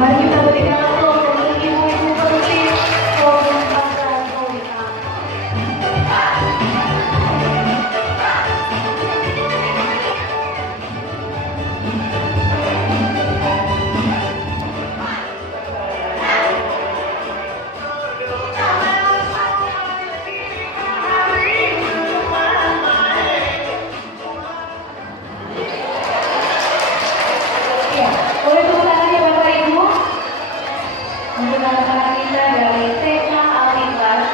Mari kita berikan aplaus untuk ibu-ibu penting Forum Pasar Komunitas. Boleh tepuk tangannya Bapak Ibu untuk anak-anak kita dari TK Alifas.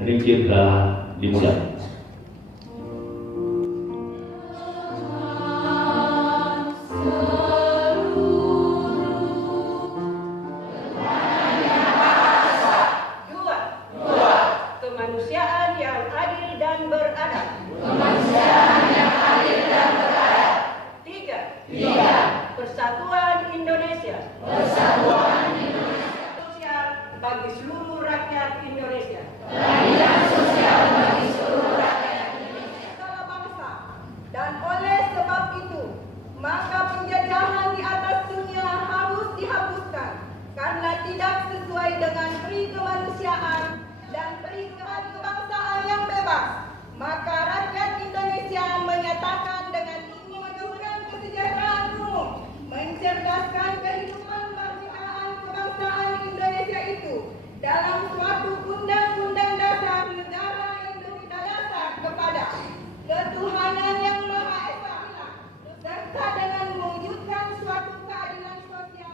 Ringkirlah dimulai. Kemanusiaan yang adil dan beradab. Tiga. Persatuan Indonesia. Sosial bagi seluruh rakyat Indonesia. Segala bangsa. Dan oleh sebab itu, maka penjajahan di atas dunia harus dihapuskan karena tidak sesuai dengan peri kemanusiaan dan peri kebangsaan yang bebas. Maka rakyat Indonesia menyatakan dengan ini menjauhkan kesejahteraan umum, mencerdaskan kehidupan kebangsaan Indonesia itu dalam suatu undang-undang dasar negara Indonesia dasar kepada ketuhanan yang Maha Esa, serta dengan mewujudkan suatu keadilan sosial.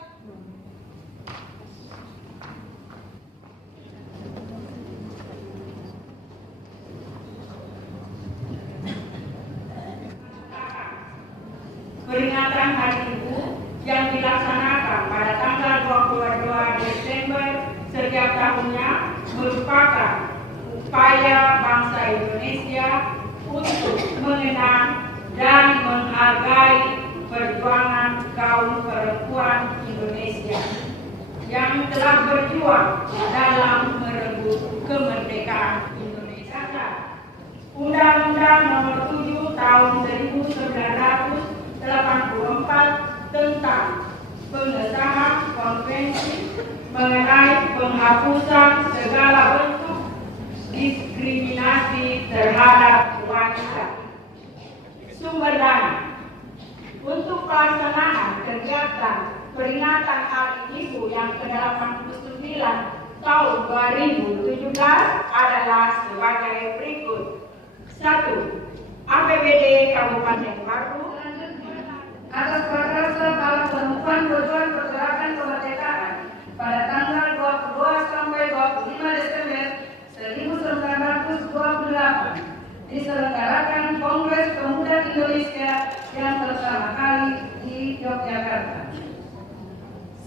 Peringatan Hari Ibu yang dilaksanakan pada tanggal 22 Desember setiap tahunnya merupakan upaya bangsa Indonesia untuk mengenang dan menghargai perjuangan kaum perempuan Indonesia yang telah berjuang dalam merebut kemerdekaan Indonesia. Undang-Undang Nomor 7 Tahun 1984 tentang pengesahan konvensi mengenai penghapusan segala bentuk diskriminasi terhadap wanita. Sumber dana untuk pelaksanaan kegiatan peringatan Hari Ibu yang ke-89 tahun 2017 adalah sebagai berikut. 1. APBD Kabupaten Batu atas prakarsa para perempuan berjuang pergerakan kemerdekaan pada tanggal 22 sampai 25 Desember 1928 diselenggarakan Kongres Pemuda Indonesia yang pertama kali di Yogyakarta.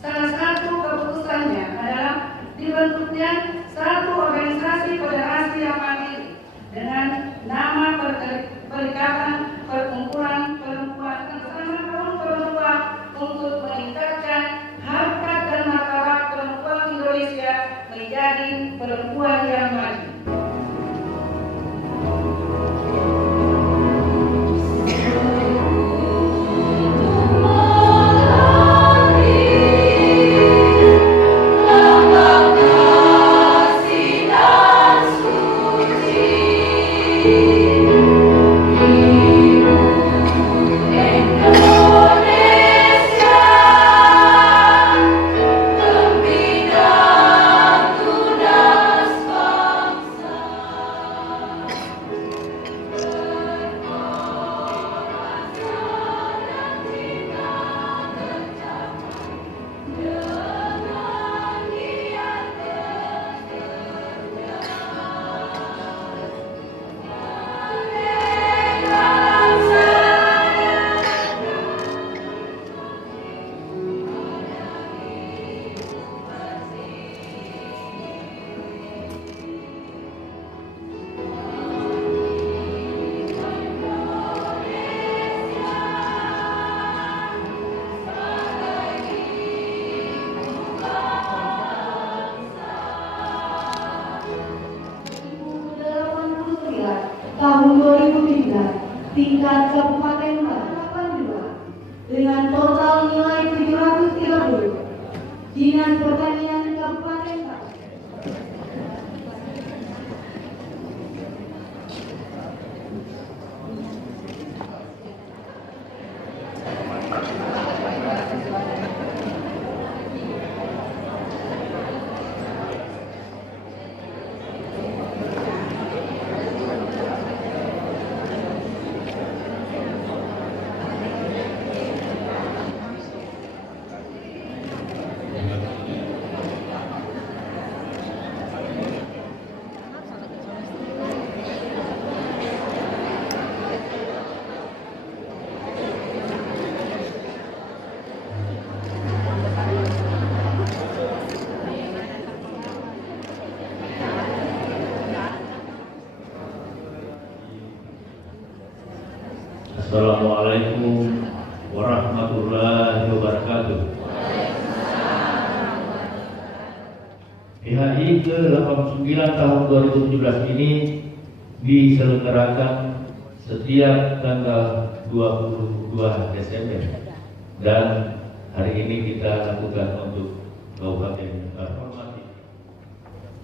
Salah satu keputusannya adalah dibentuknya satu organisasi federasi yang mandiri dengan nama Perikatan Perkumpulan Perempuan bersama kaum perempuan untuk tingkat Kabupaten dengan total nilai 730. Dinas Pertanian Kabupaten Batu. Assalamualaikum warahmatullahi wabarakatuh. PHI ke-89 tahun 2017 ini diselenggarakan setiap tanggal 22 Desember dan hari ini kita lakukan untuk Kabupaten Batu.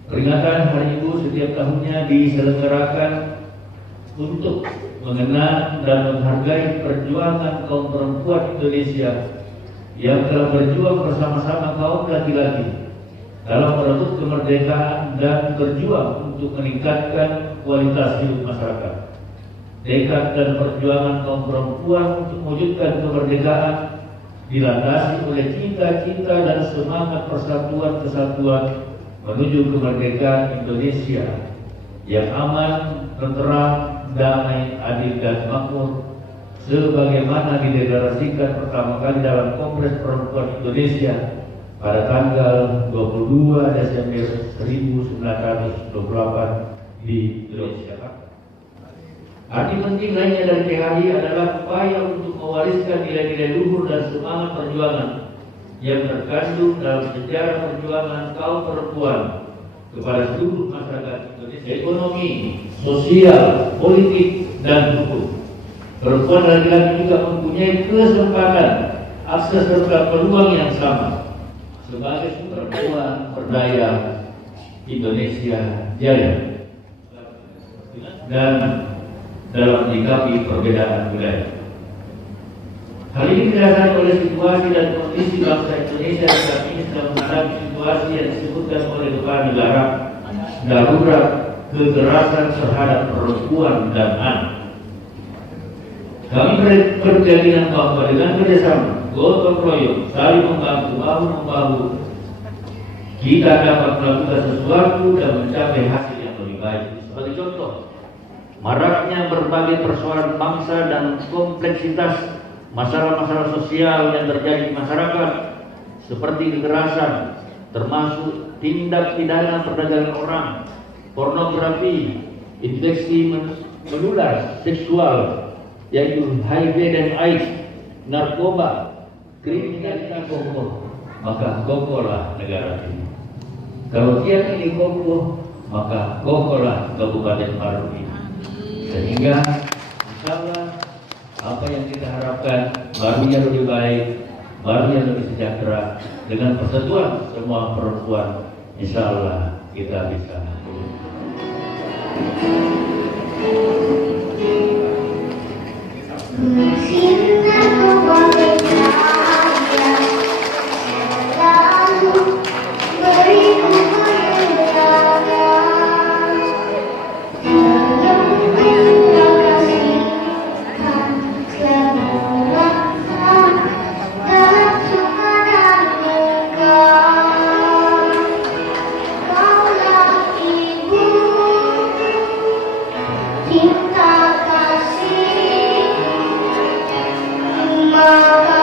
Peringatan Hari Ibu setiap tahunnya diselenggarakan untuk mengenang dan menghargai perjuangan kaum perempuan Indonesia yang telah berjuang bersama-sama kaum laki-laki dalam merebut kemerdekaan dan berjuang untuk meningkatkan kualitas hidup masyarakat. Tekad dan perjuangan kaum perempuan untuk mewujudkan kemerdekaan dilandasi oleh cita-cita dan semangat persatuan kesatuan menuju kemerdekaan Indonesia yang aman, tenteram, damai, adil dan makmur sebagaimana dideklarasikan pertama kali dalam Kongres Perempuan Indonesia pada tanggal 22 Desember 1928 di Indonesia. Arti penting lainnya dari PHI adalah upaya untuk mewariskan nilai-nilai luhur dan semangat perjuangan yang terkandung dalam sejarah perjuangan kaum perempuan kepada seluruh masyarakat Indonesia, ekonomi, sosial, politik, dan hukum. Perempuan dan laki-laki juga mempunyai kesempatan, akses serta peluang yang sama sebagai perempuan berdaya Indonesia Jaya dan dalam menyikapi perbedaan wilayah. Hal ini didasarkan oleh situasi dan kondisi bangsa Indonesia saat ini sedang menghadapi situasi yang disebutkan oleh kepala negara darurat kekerasan terhadap perempuan dan anak. Kami berkeyakinan bahwa dengan kerjasama, gotong royong, saling membantu, bahu membahu, kita dapat melakukan sesuatu dan mencapai hasil yang lebih baik. Sebagai contoh, maraknya berbagai persoalan bangsa dan kompleksitas masalah-masalah sosial yang terjadi di masyarakat seperti kekerasan, termasuk tindak pidana perdagangan orang, pornografi, infeksi menular seksual yaitu HIV dan AIDS, narkoba, kriminalitas kokoh, maka kokohlah negara ini. Kalau tiang ini kokoh, maka kokohlah Kabupaten Batu ini. Sehingga insyaallah apa yang kita harapkan barunya lebih baik, barunya lebih sejahtera dengan persatuan semua perempuan. Insyaallah kita bisa. Cinta kasih, maka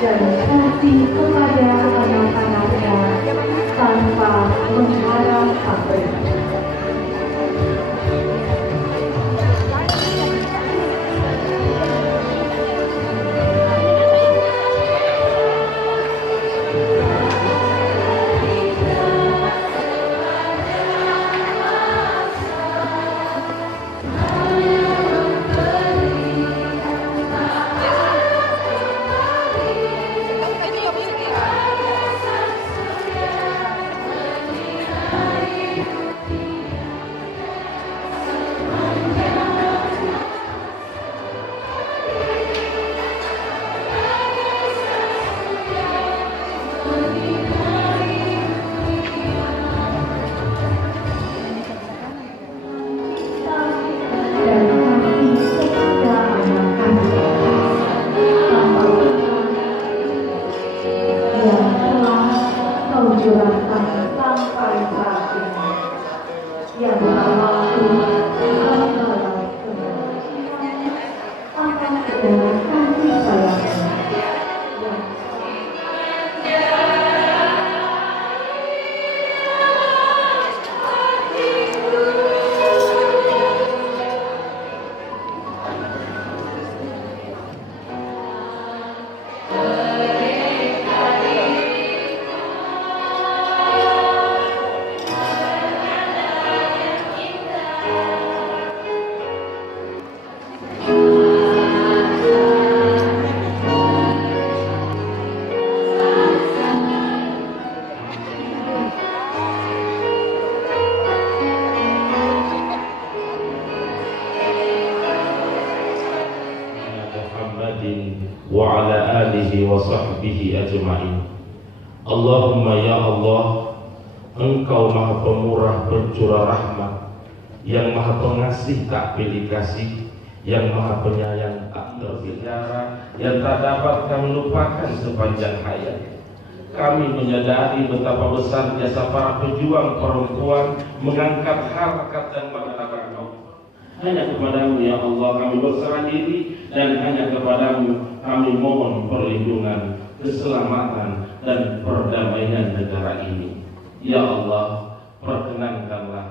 dan kasih kepada anak-anaknya tanpa mengharap pamrih. Curahkan sampai saat ini yang waktu adalah akan segala kasih sayangnya. wa ala alihi wa sahbihi ajma'in. Allahumma ya Allah, Engkau maha pemurah pencurah rahmat, yang maha pengasih tak pilih kasih, yang maha penyayang tak terbicara, yang tak dapat kami lupakan sepanjang hayat. Kami menyadari betapa besar jasa para pejuang perempuan mengangkat harkat dan martabat Allah. Hanya kepadamu ya Allah kami berserah diri, dan hanya kepadamu kami mohon perlindungan, keselamatan dan perdamaian negara ini. Ya Allah, perkenankanlah